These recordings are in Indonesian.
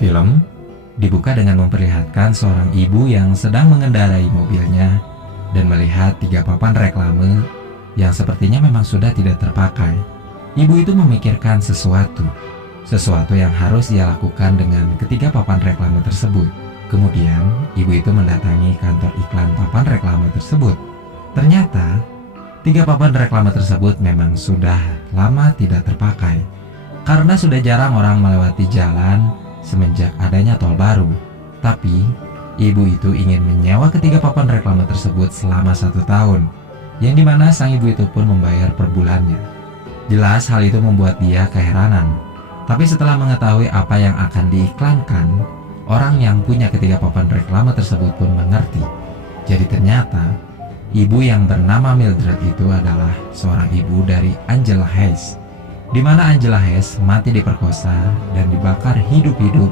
Film dibuka dengan memperlihatkan seorang ibu yang sedang mengendarai mobilnya dan melihat 3 papan reklame yang sepertinya memang sudah tidak terpakai. Ibu itu memikirkan sesuatu yang harus ia lakukan dengan ketiga papan reklame tersebut. Kemudian, ibu itu mendatangi kantor iklan papan reklame tersebut. Ternyata, 3 papan reklame tersebut memang sudah lama tidak terpakai karena sudah jarang orang melewati jalan semenjak adanya tol baru. Tapi, ibu itu ingin menyewa ketiga papan reklame tersebut selama 1 tahun, yang dimana sang ibu itu pun membayar per bulannya. Jelas hal itu membuat dia keheranan. Tapi setelah mengetahui apa yang akan diiklankan, orang yang punya ketiga papan reklame tersebut pun mengerti. Jadi ternyata, ibu yang bernama Mildred itu adalah seorang ibu dari Angela Hayes, di mana Angela Hayes mati diperkosa dan dibakar hidup-hidup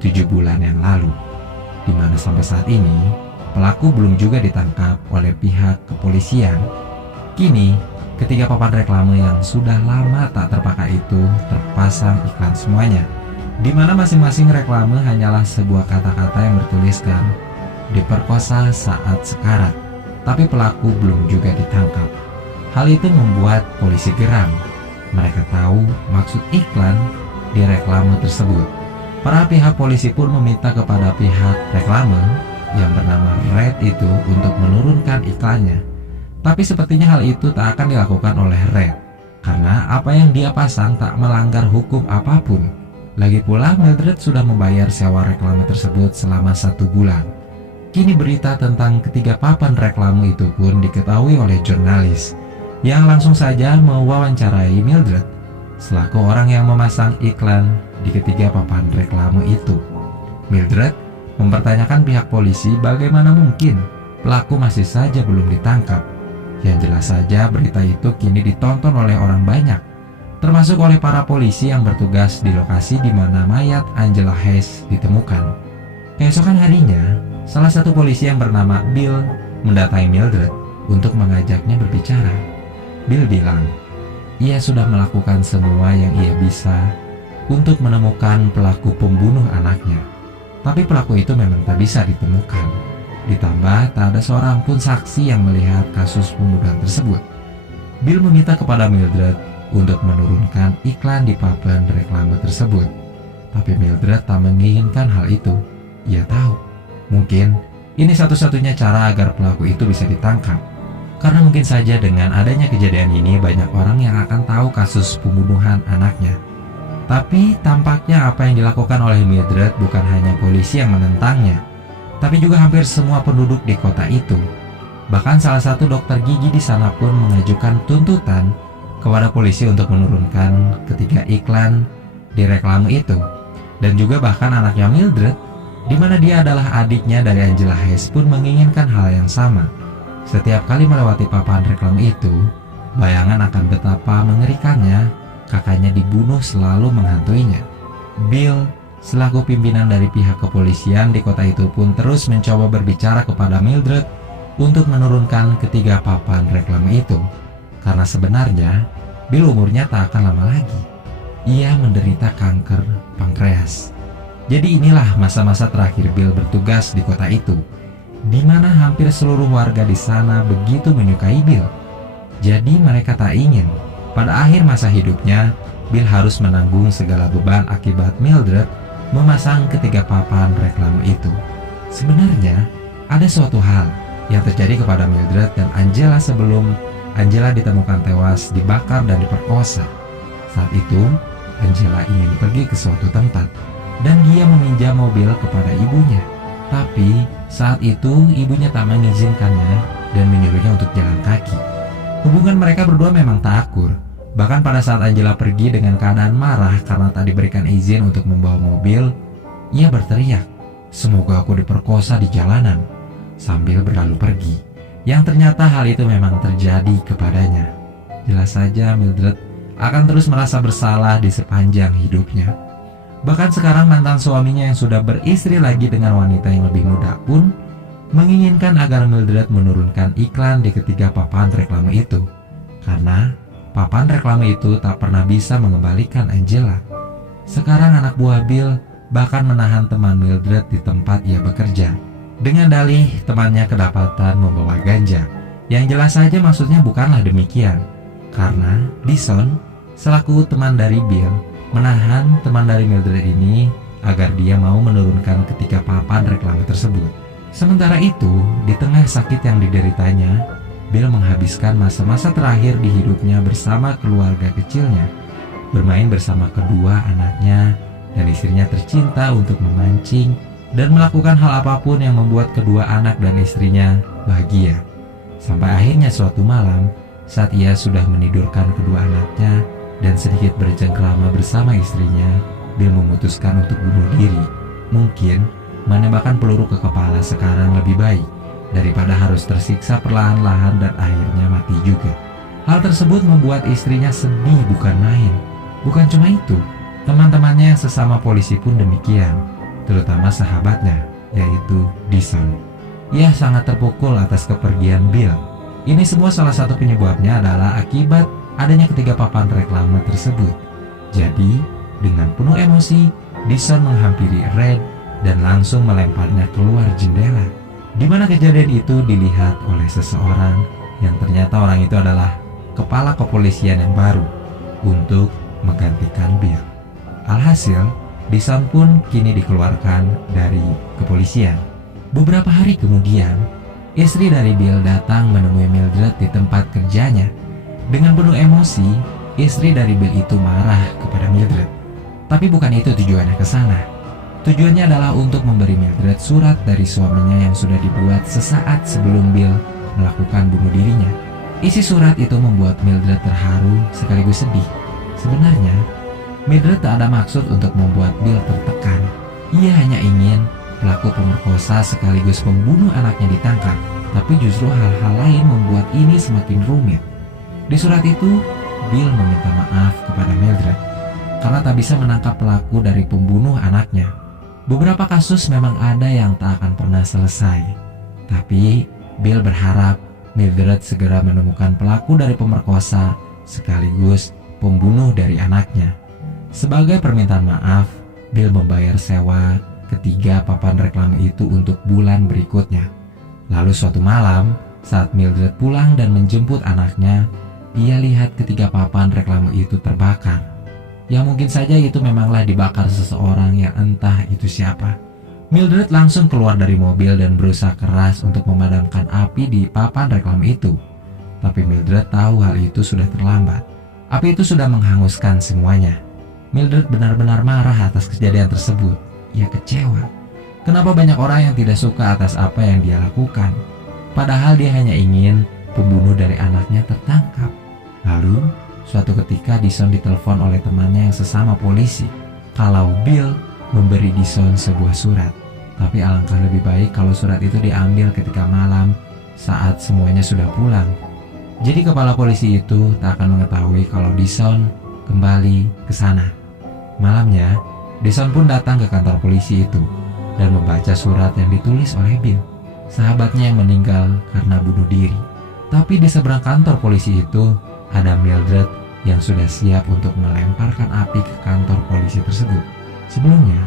7 bulan yang lalu. Di mana sampai saat ini, pelaku belum juga ditangkap oleh pihak kepolisian. Kini, ketiga papan reklame yang sudah lama tak terpakai itu terpasang iklan semuanya, di mana masing-masing reklame hanyalah sebuah kata-kata yang bertuliskan diperkosa saat sekarat, tapi pelaku belum juga ditangkap. Hal itu membuat polisi geram. Mereka tahu maksud iklan di reklame tersebut. Para pihak polisi pun meminta kepada pihak reklame yang bernama Red itu untuk menurunkan iklannya. Tapi sepertinya hal itu tak akan dilakukan oleh Red, karena apa yang dia pasang tak melanggar hukum apapun. Lagi pula Mildred sudah membayar sewa reklame tersebut selama 1 bulan. Kini berita tentang ketiga papan reklame itu pun diketahui oleh jurnalis, yang langsung saja mewawancarai Mildred selaku orang yang memasang iklan di ketiga papan reklame itu. Mildred mempertanyakan pihak polisi bagaimana mungkin pelaku masih saja belum ditangkap. Yang jelas saja berita itu kini ditonton oleh orang banyak, termasuk oleh para polisi yang bertugas di lokasi di mana mayat Angela Hayes ditemukan. Keesokan harinya, salah satu polisi yang bernama Bill mendatangi Mildred untuk mengajaknya berbicara. Bill bilang, ia sudah melakukan semua yang ia bisa untuk menemukan pelaku pembunuh anaknya. Tapi pelaku itu memang tak bisa ditemukan. Ditambah tak ada seorang pun saksi yang melihat kasus pembunuhan tersebut. Bill meminta kepada Mildred untuk menurunkan iklan di papan reklame tersebut. Tapi Mildred tak menginginkan hal itu. Ia tahu, mungkin ini satu-satunya cara agar pelaku itu bisa ditangkap. Karena mungkin saja dengan adanya kejadian ini banyak orang yang akan tahu kasus pembunuhan anaknya. Tapi tampaknya apa yang dilakukan oleh Mildred bukan hanya polisi yang menentangnya, tapi juga hampir semua penduduk di kota itu. Bahkan salah satu dokter gigi di sana pun mengajukan tuntutan kepada polisi untuk menurunkan ketiga iklan di reklame itu. Dan juga bahkan anaknya Mildred, di mana dia adalah adiknya dari Angela Hayes, pun menginginkan hal yang sama. Setiap kali melewati papan reklame itu, bayangan akan betapa mengerikannya kakaknya dibunuh selalu menghantuinya. Bill selaku pimpinan dari pihak kepolisian di kota itu pun terus mencoba berbicara kepada Mildred untuk menurunkan ketiga papan reklame itu. Karena sebenarnya Bill umurnya tak akan lama lagi. Ia menderita kanker pankreas. Jadi inilah masa-masa terakhir Bill bertugas di kota itu, di mana hampir seluruh warga di sana begitu menyukai Bill. Jadi mereka tak ingin pada akhir masa hidupnya Bill harus menanggung segala beban akibat Mildred memasang ketiga papan reklame itu. Sebenarnya ada suatu hal yang terjadi kepada Mildred dan Angela sebelum Angela ditemukan tewas dibakar dan diperkosa. Saat itu Angela ingin pergi ke suatu tempat dan dia meminjam mobil kepada ibunya. Tapi saat itu ibunya tak mengizinkannya dan menyuruhnya untuk jalan kaki. Hubungan mereka berdua memang tak akur. Bahkan pada saat Angela pergi dengan keadaan marah karena tak diberikan izin untuk membawa mobil, ia berteriak, "Semoga aku diperkosa di jalanan," sambil berlalu pergi. Yang ternyata hal itu memang terjadi kepadanya. Jelas saja Mildred akan terus merasa bersalah di sepanjang hidupnya. Bahkan sekarang mantan suaminya yang sudah beristri lagi dengan wanita yang lebih muda pun menginginkan agar Mildred menurunkan iklan di ketiga papan reklame itu. Karena papan reklame itu tak pernah bisa mengembalikan Angela. Sekarang anak buah Bill bahkan menahan teman Mildred di tempat ia bekerja. Dengan dalih temannya kedapatan membawa ganja. Yang jelas saja maksudnya bukanlah demikian, karena Dison selaku teman dari Bill menahan teman dari Mildred ini agar dia mau menurunkan ketiga papan reklame tersebut. Sementara itu, di tengah sakit yang dideritanya, Bill menghabiskan masa-masa terakhir di hidupnya bersama keluarga kecilnya, bermain bersama kedua anaknya dan istrinya tercinta untuk memancing dan melakukan hal apapun yang membuat kedua anak dan istrinya bahagia. Sampai akhirnya suatu malam, saat ia sudah menidurkan kedua anaknya dan sedikit bercengkrama bersama istrinya, Bill memutuskan untuk bunuh diri. Mungkin menembakkan peluru ke kepala sekarang lebih baik daripada harus tersiksa perlahan-lahan dan akhirnya mati juga. Hal tersebut membuat istrinya sedih bukan main. Bukan cuma itu, teman-temannya yang sesama polisi pun demikian, terutama sahabatnya, yaitu Dison. Ia sangat terpukul atas kepergian Bill. Ini semua salah satu penyebabnya adalah akibat adanya ketiga papan reklame tersebut. Jadi, dengan penuh emosi, Dison menghampiri Red dan langsung melemparnya keluar jendela, di mana kejadian itu dilihat oleh seseorang yang ternyata orang itu adalah kepala kepolisian yang baru untuk menggantikan Bill. Alhasil, Dison pun kini dikeluarkan dari kepolisian. Beberapa hari kemudian, istri dari Bill datang menemui Mildred di tempat kerjanya. Dengan penuh emosi, istri dari Bill itu marah kepada Mildred. Tapi bukan itu tujuannya ke sana. Tujuannya adalah untuk memberi Mildred surat dari suaminya yang sudah dibuat sesaat sebelum Bill melakukan bunuh dirinya. Isi surat itu membuat Mildred terharu sekaligus sedih. Sebenarnya, Mildred tak ada maksud untuk membuat Bill tertekan. Ia hanya ingin pelaku pemerkosa sekaligus pembunuh anaknya ditangkap. Tapi justru hal-hal lain membuat ini semakin rumit. Di surat itu, Bill meminta maaf kepada Mildred karena tak bisa menangkap pelaku dari pembunuh anaknya. Beberapa kasus memang ada yang tak akan pernah selesai, tapi Bill berharap Mildred segera menemukan pelaku dari pemerkosa sekaligus pembunuh dari anaknya. Sebagai permintaan maaf, Bill membayar sewa ketiga papan reklame itu untuk bulan berikutnya. Lalu suatu malam, saat Mildred pulang dan menjemput anaknya, ia lihat ketiga papan reklame itu terbakar. Ya mungkin saja itu memanglah dibakar seseorang yang entah itu siapa. Mildred langsung keluar dari mobil dan berusaha keras untuk memadamkan api di papan reklame itu. Tapi Mildred tahu hal itu sudah terlambat. Api itu sudah menghanguskan semuanya. Mildred benar-benar marah atas kejadian tersebut. Ia kecewa. Kenapa banyak orang yang tidak suka atas apa yang dia lakukan? Padahal dia hanya ingin pembunuh dari anaknya tertangkap. Lalu, suatu ketika Dison ditelepon oleh temannya yang sesama polisi kalau Bill memberi Dison sebuah surat. Tapi alangkah lebih baik kalau surat itu diambil ketika malam saat semuanya sudah pulang. Jadi kepala polisi itu tak akan mengetahui kalau Dison kembali ke sana. Malamnya, Dison pun datang ke kantor polisi itu dan membaca surat yang ditulis oleh Bill, sahabatnya yang meninggal karena bunuh diri. Tapi di seberang kantor polisi itu ada Mildred yang sudah siap untuk melemparkan api ke kantor polisi tersebut. Sebelumnya,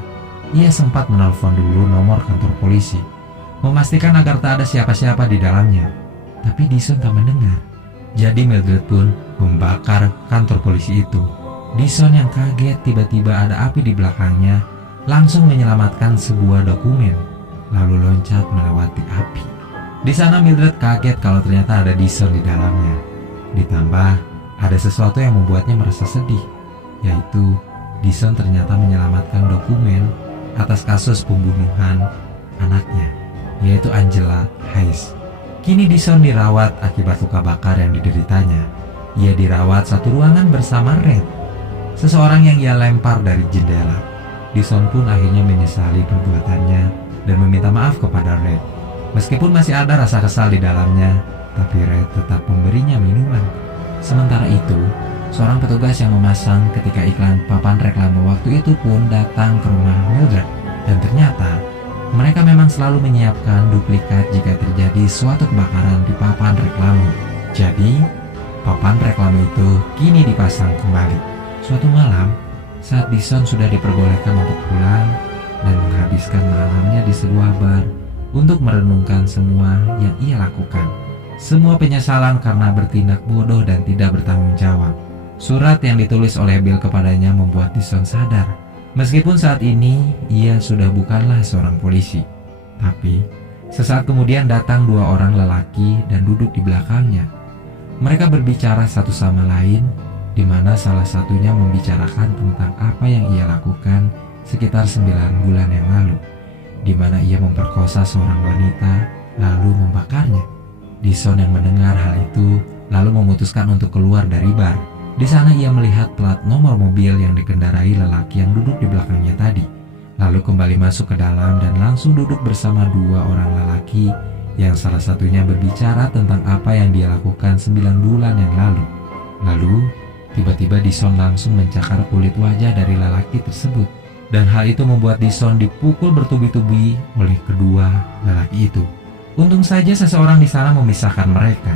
ia sempat menelpon dulu nomor kantor polisi, memastikan agar tak ada siapa-siapa di dalamnya. Tapi Dison tak mendengar. Jadi Mildred pun membakar kantor polisi itu. Dison yang kaget tiba-tiba ada api di belakangnya, langsung menyelamatkan sebuah dokumen, lalu loncat melewati api. Di sana Mildred kaget kalau ternyata ada Dison di dalamnya. Ditambah ada sesuatu yang membuatnya merasa sedih, yaitu Dison ternyata menyelamatkan dokumen atas kasus pembunuhan anaknya, yaitu Angela Hayes. Kini Dison dirawat akibat luka bakar yang dideritanya. Ia dirawat satu ruangan bersama Red, seseorang yang ia lempar dari jendela. Dison pun akhirnya menyesali perbuatannya dan meminta maaf kepada Red. Meskipun masih ada rasa kesal di dalamnya, tapi Red tetap memberinya minuman. Sementara itu, seorang petugas yang memasang ketika iklan papan reklame waktu itu pun datang ke rumah Mildred. Dan ternyata, mereka memang selalu menyiapkan duplikat jika terjadi suatu kebakaran di papan reklame. Jadi, papan reklame itu kini dipasang kembali. Suatu malam, saat Dison sudah diperbolehkan untuk pulang, menghabiskan malamnya di sebuah bar untuk merenungkan semua yang ia lakukan. Semua penyesalan karena bertindak bodoh dan tidak bertanggung jawab. Surat yang ditulis oleh Bill kepadanya membuat Dison sadar. Meskipun saat ini ia sudah bukanlah seorang polisi, tapi sesaat kemudian datang dua orang lelaki dan duduk di belakangnya. Mereka berbicara satu sama lain, di mana salah satunya membicarakan tentang apa yang ia lakukan sekitar 9 bulan yang lalu, di mana ia memperkosa seorang wanita lalu membakarnya. Dison yang mendengar hal itu lalu memutuskan untuk keluar dari bar. Di sana ia melihat plat nomor mobil yang dikendarai lelaki yang duduk di belakangnya tadi, lalu kembali masuk ke dalam dan langsung duduk bersama dua orang lelaki yang salah satunya berbicara tentang apa yang dia lakukan 9 bulan yang lalu. Lalu tiba-tiba Dison langsung mencakar kulit wajah dari lelaki tersebut, dan hal itu membuat Dison dipukul bertubi-tubi oleh kedua lelaki itu. Untung saja seseorang di sana memisahkan mereka,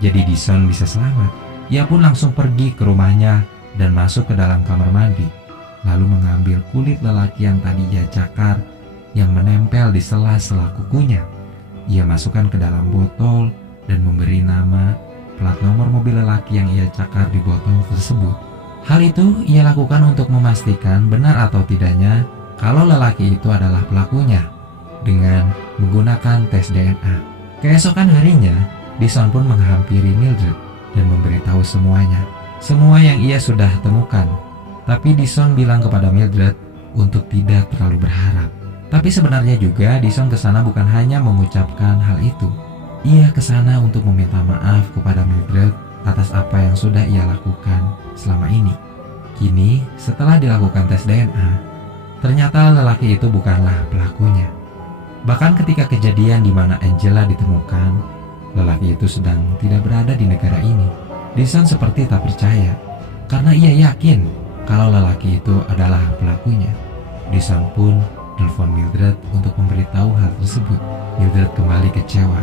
jadi Dison bisa selamat. Ia pun langsung pergi ke rumahnya dan masuk ke dalam kamar mandi, lalu mengambil kulit lelaki yang tadi ia cakar yang menempel di sela-sela kukunya. Ia masukkan ke dalam botol dan memberi nama plat nomor mobil lelaki yang ia cakar di botol tersebut. Hal itu ia lakukan untuk memastikan benar atau tidaknya kalau lelaki itu adalah pelakunya dengan menggunakan tes DNA. Keesokan harinya, Dison pun menghampiri Mildred dan memberitahu semuanya, semua yang ia sudah temukan. Tapi Dison bilang kepada Mildred untuk tidak terlalu berharap. Tapi sebenarnya juga Dison kesana bukan hanya mengucapkan hal itu. Ia kesana untuk meminta maaf kepada Mildred atas apa yang sudah ia lakukan selama ini. Kini setelah dilakukan tes DNA, ternyata lelaki itu bukanlah pelakunya. Bahkan ketika kejadian di mana Angela ditemukan, lelaki itu sedang tidak berada di negara ini. Dison seperti tak percaya karena ia yakin kalau lelaki itu adalah pelakunya. Dison pun telepon Mildred untuk memberitahu hal tersebut. Mildred kembali kecewa.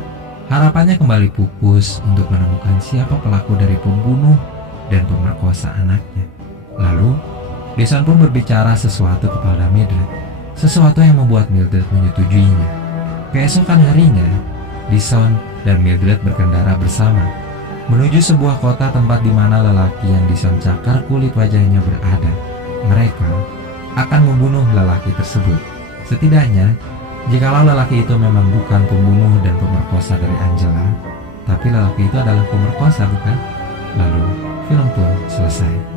Harapannya kembali pupus untuk menemukan siapa pelaku dari pembunuh dan pemerkosa anaknya. Lalu, Dison pun berbicara sesuatu kepada Mildred, sesuatu yang membuat Mildred menyetujuinya. Keesokan harinya, Dison dan Mildred berkendara bersama menuju sebuah kota tempat di mana lelaki yang Dison cakar kulit wajahnya berada. Mereka akan membunuh lelaki tersebut. Setidaknya, jikalau lelaki itu memang bukan pembunuh dan pemerkosa dari Angela, tapi lelaki itu adalah pemerkosa, bukan? Lalu, film pun selesai.